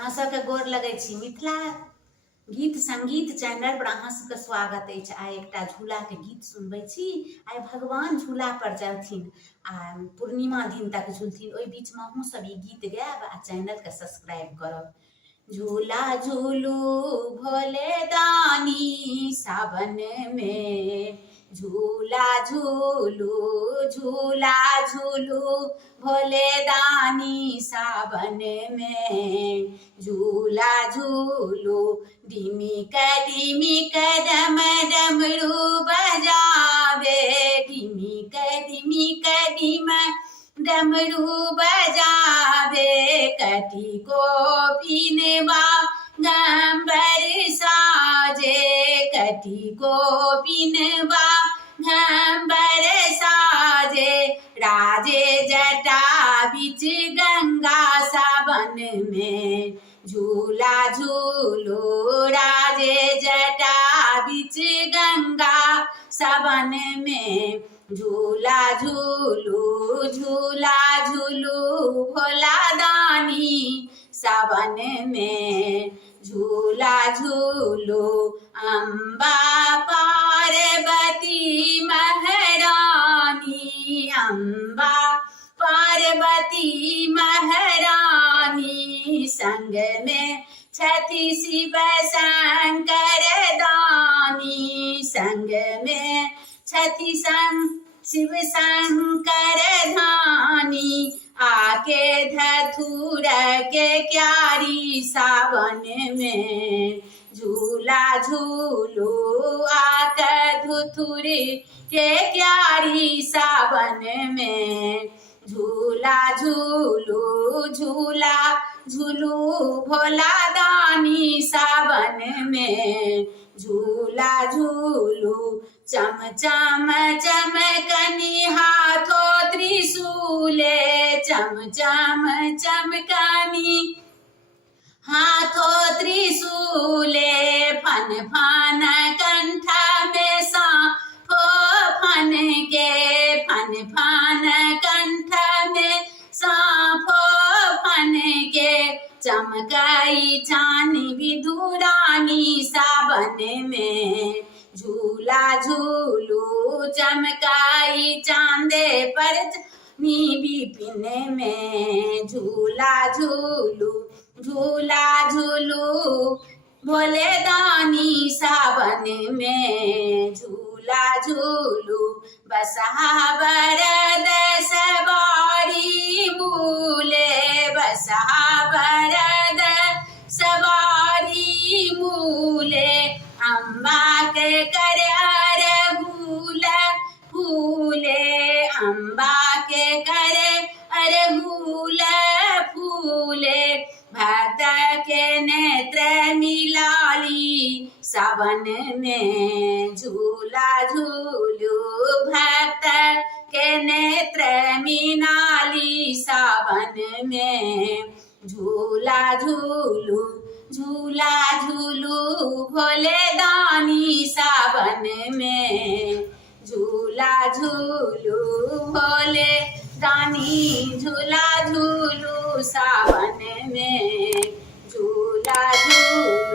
अहाँ सबके गोर लगै छी। मिथिला गीत संगीत चैनल पर अहाँ सबके स्वागत अछि। आइ एकटा झूलाके गीत सुनबै छी। आइ भगवान झूला पर चलथिन आ पूर्णिमा दिन तक झूलथिन। ओहि बीचमे अहूँ सब ई गीत गायब आ चैनलके सब्सक्राइब करब। झूला झूलू भोले दानी सावन में, झूला झूलू झूला झूलू भोले दानी सावन में, झूला झूलू डिमिक डिमिक डम डमरू बजावे, डिमिक डिमिक डिम डमरू बजावे, कटी को पीनवा गंबर साजे, कटी को पीनवा गंबर साजे, राजे जटा बिच गंगा सावन में, झूला झूलो राजे जटा बिच गंगा सावन में, झूला झूलू झूला झूलू भोला दानी सावन में, झूला झूलू अम्बा पार्वती महारानी, अम्बा पार्वती महारानी, संग में छठी शिव शंकर दानी, संग में छठी शिव शंकर धानी, आके धतूर के क्यारी सावन में, झूला झूलू आके धतूर के क्यारी सावन में, झूला झूलू झूला झूलू भोला दानी सावन में, झूला झूलू चम चम चमकनी हाथों त्रिशूले, चम चम चमकनी हाथों त्रिशूले, फन फन कंठ में सांफो फन के, फन फन कंठ में सांफो फन के, चमकाई चांदी विधुरानी सावन में, झूला झूलू चमकाई चांदे पर नी बिपिन में, झूला झूलू झूला झूलू भोले दानी सावन में, झूला झूलू बसहा बरद सवारी मूले, बसहा बरद सवारी मूले, अम्बा के कर अरहुल फूले, अम्बा के कर अरहुल फूले, भक्त के नेत्र मिलाली सावन में, झूला झूलू भक्त के नेत्र मिलाली सावन में, झूला झूलू झूला झूलू भोले दानी सावन में, झूला झूलू भोले दानी झूला झूलू सावन में, झूला झूलू